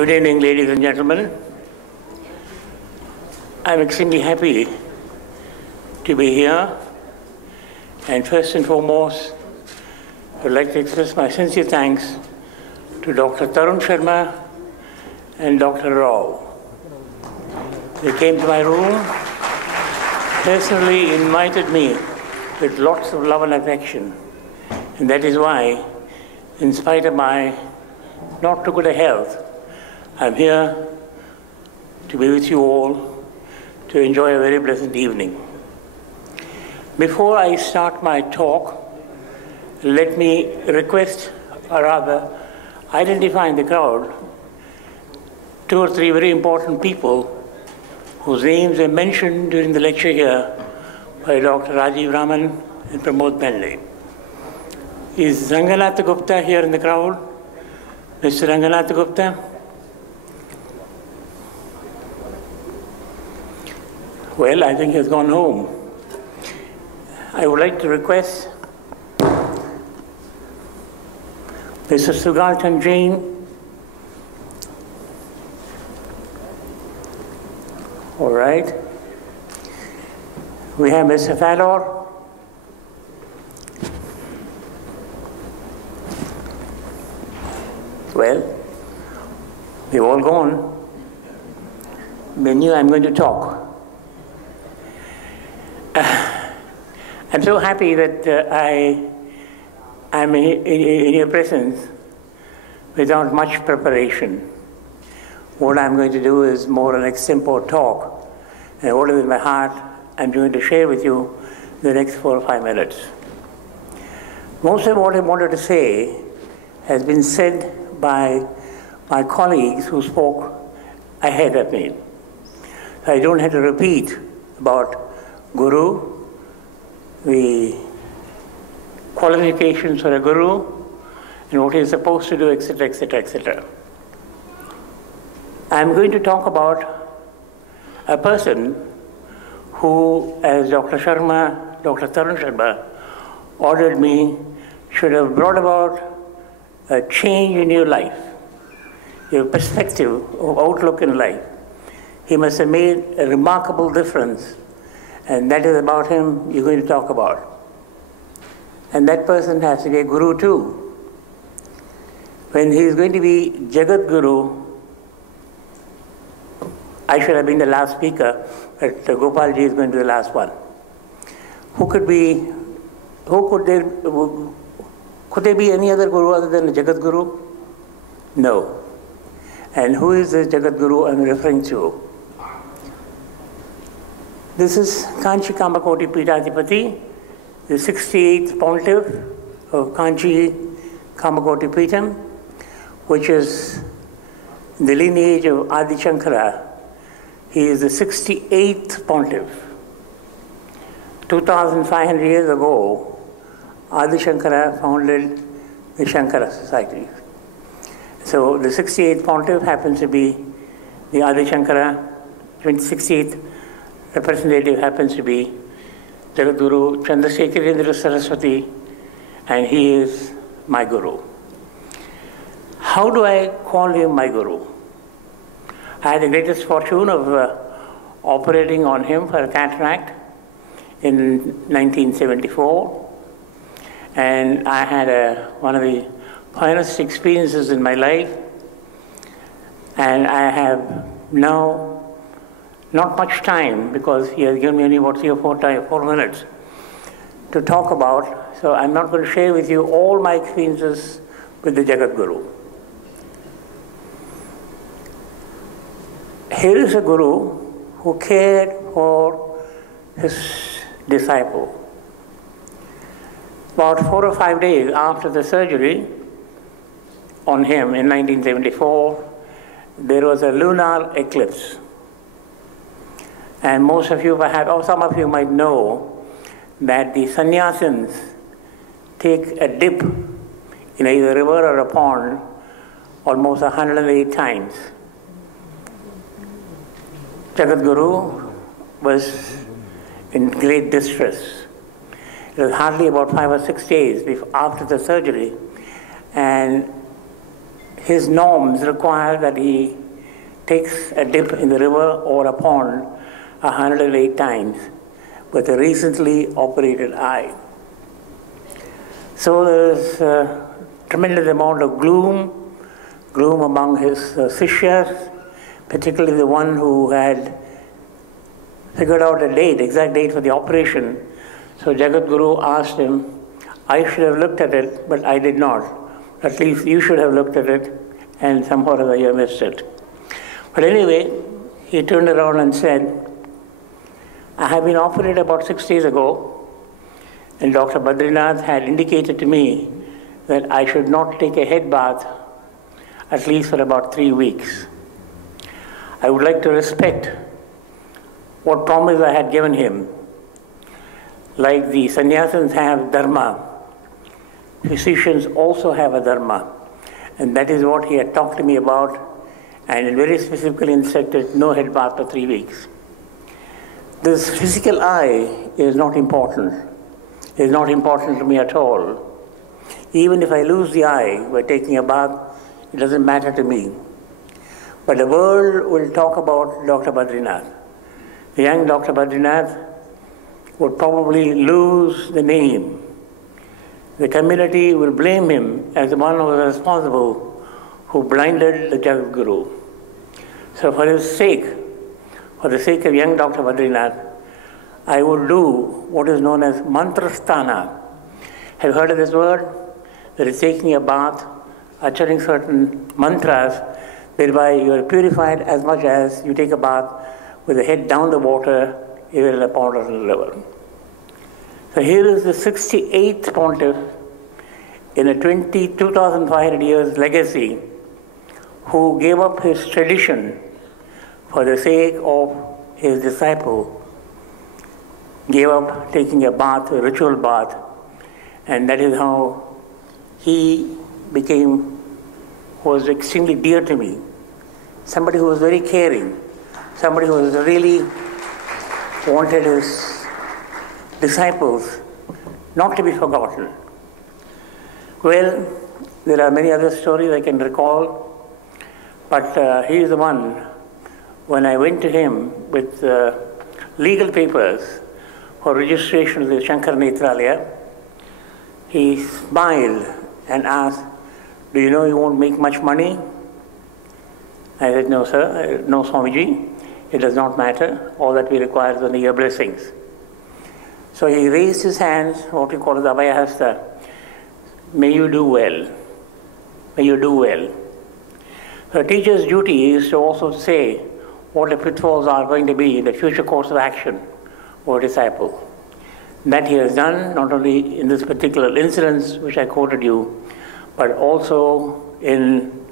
Good evening, ladies and gentlemen. I'm extremely happy to be here. And first and foremost, I would like to express my sincere thanks to Dr. Tarun Sharma and Dr. Rao. They came to my room, personally invited me with lots of love and affection. And that is why, in spite of my not too good a health, I'm here to be with you all to enjoy a very pleasant evening. Before I start my talk, let me request, or rather identify in the crowd, 2 or 3 very important people whose names were mentioned during the lecture here by Dr. Rajiv Raman and Pramod Benle. Is Ranganath Gupta here in the crowd? Mr. Ranganath Gupta? Well, I think he has gone home. I would like to request Mr. Sugaltan Jain. All right. We have Mr. Fallor. Well, we've all gone. They knew I'm going to talk. I'm so happy that I'm in your presence without much preparation. What I'm going to do is more an extempore talk, and what is in my heart I'm going to share with you the next 4 or 5 minutes. Most of what I wanted to say has been said by my colleagues who spoke ahead of me. I don't have to repeat about Guru, the qualifications for a Guru, and what he is supposed to do, etc., etc., etc. I'm going to talk about a person who, as Dr. Sharma, Dr. Tarun Sharma, ordered me, should have brought about a change in your life, your perspective of outlook in life. He must have made a remarkable difference. And that is about him you're going to talk about. And that person has to be a Guru too. When he is going to be Jagat Guru, I should have been the last speaker, but Gopalji is going to be the last one. Could there be any other Guru other than the Jagat Guru? No. And who is the Jagat Guru I'm referring to? This is Kanchi Kamakoti Pithadipati, the 68th pontiff of Kanchi Kamakoti Pitham, which is the lineage of Adi Shankara. He is the 68th pontiff. 2,500 years ago, Adi Shankara founded the Shankara Society. So the 68th pontiff happens to be the Adi Shankara, 68th representative happens to be Jagadguru Chandrasekharendra Saraswati, and he is my Guru. How do I call him my Guru? I had the greatest fortune of operating on him for a cataract in 1974, and I had one of the finest experiences in my life, and I have now not much time because he has given me only about 3 or 4 minutes to talk about, so I'm not going to share with you all my experiences with the Jagat Guru. Here is a Guru who cared for his disciple. About 4 or 5 days after the surgery on him in 1974, there was a lunar eclipse. And most of you, perhaps, or some of you might know that the sannyasins take a dip in either a river or a pond almost 108 times. Jagat Guru was in great distress. It was hardly about 5 or 6 days after the surgery, and his norms require that he takes a dip in the river or a pond 108 times with a recently operated eye. So there's a tremendous amount of gloom among his sishyas, particularly the one who had figured out a date, exact date for the operation. So Jagadguru asked him, I should have looked at it, but I did not. At least you should have looked at it, and somehow or other you missed it. But anyway, he turned around and said, I have been operated about 6 days ago, and Dr. Badrinath had indicated to me that I should not take a head bath at least for about 3 weeks. I would like to respect what promise I had given him. Like the sannyasins have dharma, physicians also have a dharma, and that is what he had talked to me about, and very specifically instructed no head bath for 3 weeks. This physical eye is not important. It is not important to me at all. Even if I lose the eye by taking a bath, it doesn't matter to me. But the world will talk about Dr. Badrinath. The young Dr. Badrinath would probably lose the name. The community will blame him as the one who was responsible, who blinded the Jagadguru. So for the sake of young Dr. Badrinath, I will do what is known as mantrasthana. Have you heard of this word? That is taking a bath, uttering certain mantras, thereby you are purified as much as you take a bath with the head down the water, either in a pond or in a river. So here is the 68th pontiff in a 2,500 years legacy who gave up his tradition for the sake of his disciple, gave up taking a bath, a ritual bath, and that is how he was extremely dear to me. Somebody who was very caring, somebody who was really wanted his disciples not to be forgotten. Well, there are many other stories I can recall, but he is the one, when I went to him with legal papers for registration of the Shankar Netralaya, he smiled and asked, do you know you won't make much money? I said, no, sir, no, Swamiji, it does not matter. All that we require is only your blessings. So he raised his hands, what we call as Abhayahasta. May you do well. May you do well. A teacher's duty is to also say what the pitfalls are going to be in the future course of action for a disciple. That he has done not only in this particular incident which I quoted you, but also in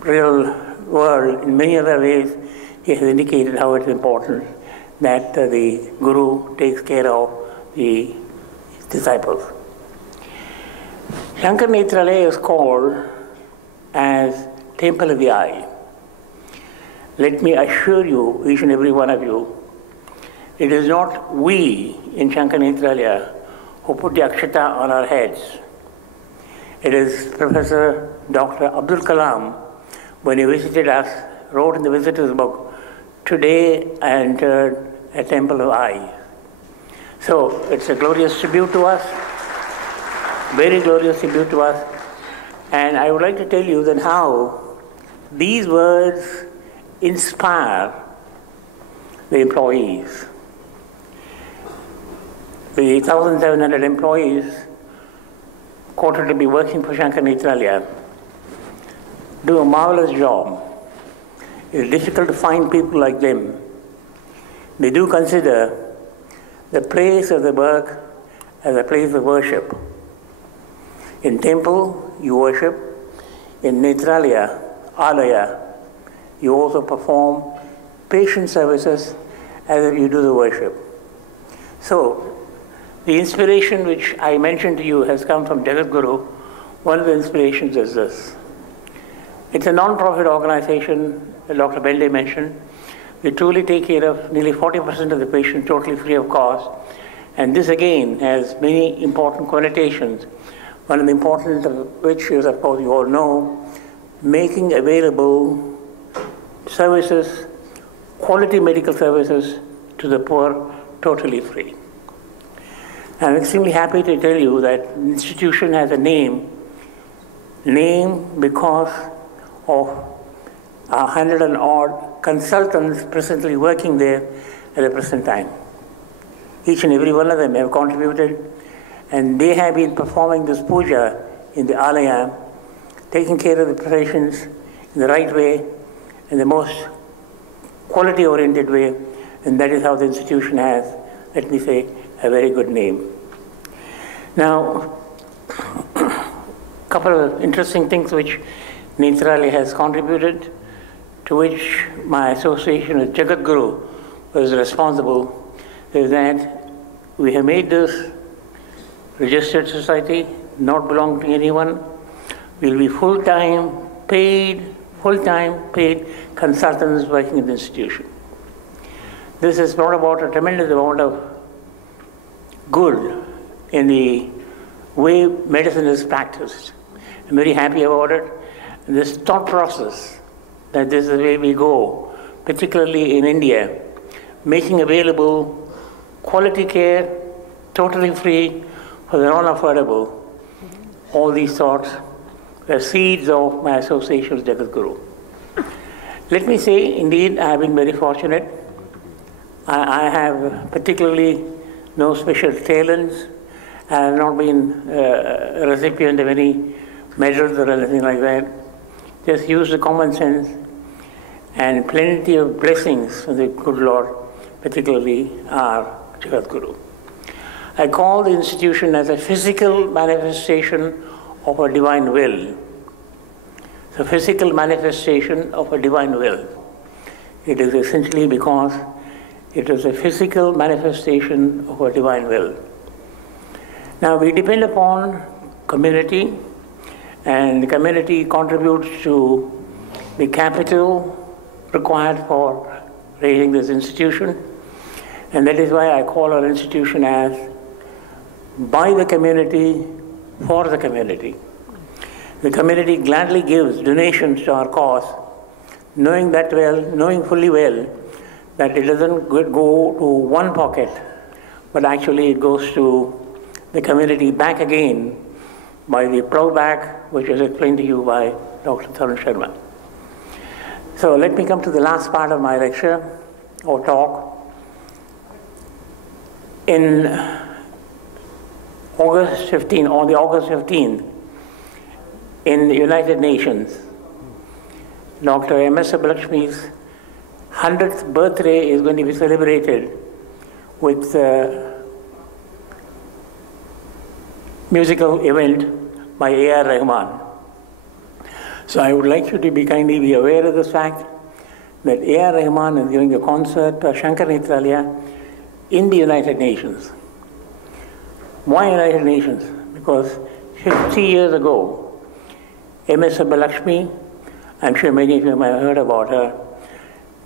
real world, in many other ways, he has indicated how it is important that the Guru takes care of the disciples. Shankar Netralaya is called as Temple of the Eye. Let me assure you, each and every one of you, it is not we in Shankar Netralaya who put the akshata on our heads. It is Professor Dr. Abdul Kalam, when he visited us, wrote in the visitor's book, today I entered a temple of eye. So it's a glorious tribute to us, very glorious tribute to us. And I would like to tell you that how these words inspire the employees. The 1,700 employees quoted to be working for Shankar Netralaya do a marvelous job. It's difficult to find people like them. They do consider the place of the work as a place of worship. In temple, you worship. In Netralaya, Alaya, you also perform patient services as if you do the worship. So, the inspiration which I mentioned to you has come from Jagadguru. One of the inspirations is this. It's a non-profit organization, Dr. Bende mentioned. We truly take care of nearly 40% of the patients totally free of cost. And this again has many important connotations One of the important of which is, of course, you all know, making available services, quality medical services to the poor, totally free. I'm extremely happy to tell you that the institution has a name because of 100 and odd consultants presently working there at the present time. Each and every one of them have contributed, and they have been performing this puja in the alaya, taking care of the patients in the right way, in the most quality-oriented way, and that is how the institution has, let me say, a very good name. Now, a couple of interesting things which Netralaya has contributed, to which my association with Jagadguru was responsible, is that we have made this registered society, not belong to anyone. We'll be full-time paid consultants working in the institution. This has brought about a tremendous amount of good in the way medicine is practiced. I'm very happy about it. And this thought process that this is the way we go, particularly in India, making available quality care, totally free, for the non-affordable. All these thoughts were seeds of my association with Jagadguru. Let me say, indeed, I have been very fortunate. I have particularly no special talents. I have not been a recipient of any medals or anything like that. Just use the common sense and plenty of blessings from the good Lord, particularly our Jagadguru. I call the institution as a physical manifestation of a divine will. It's a physical manifestation of a divine will. It is essentially because it is a physical manifestation of a divine will. Now, we depend upon community, and the community contributes to the capital required for raising this institution, and that is why I call our institution as by the community, for the community. The community gladly gives donations to our cause, knowing fully well that it doesn't go to one pocket, but actually it goes to the community back again by the plowback, which was explained to you by Dr. Tarun Sharma. So let me come to the last part of my lecture or talk. In August 15, on the August 15th, in the United Nations, Dr. M.S. Subbulakshmi's 100th birthday is going to be celebrated with a musical event by A.R. Rahman. So I would like you to kindly be aware of the fact that A.R. Rahman is giving a concert to Shankar Netralaya in the United Nations. Why United Nations? Because 50 years ago, M.S. Subbulakshmi, I'm sure many of you might have heard about her,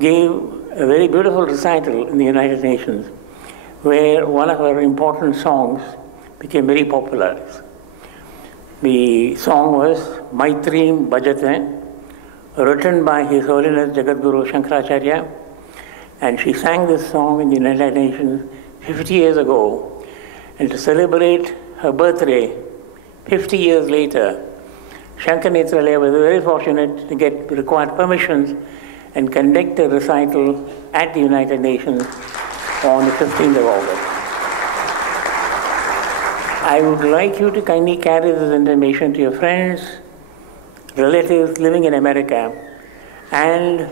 gave a very beautiful recital in the United Nations where one of her important songs became very popular. The song was Maitrim Bhajate, written by His Holiness Jagadguru Shankaracharya, and she sang this song in the United Nations 50 years ago. And to celebrate her birthday 50 years later, Shankar Netralaya was very fortunate to get required permissions and conduct a recital at the United Nations on the 15th of August. I would like you to kindly carry this information to your friends, relatives living in America, and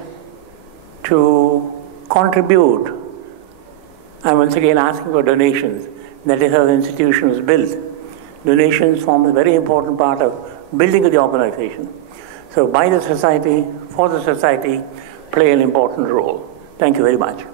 to contribute. I'm once again asking for donations. That is how the institution was built. Donations form a very important part of building of the organization. So by the society, for the society, play an important role. Thank you very much.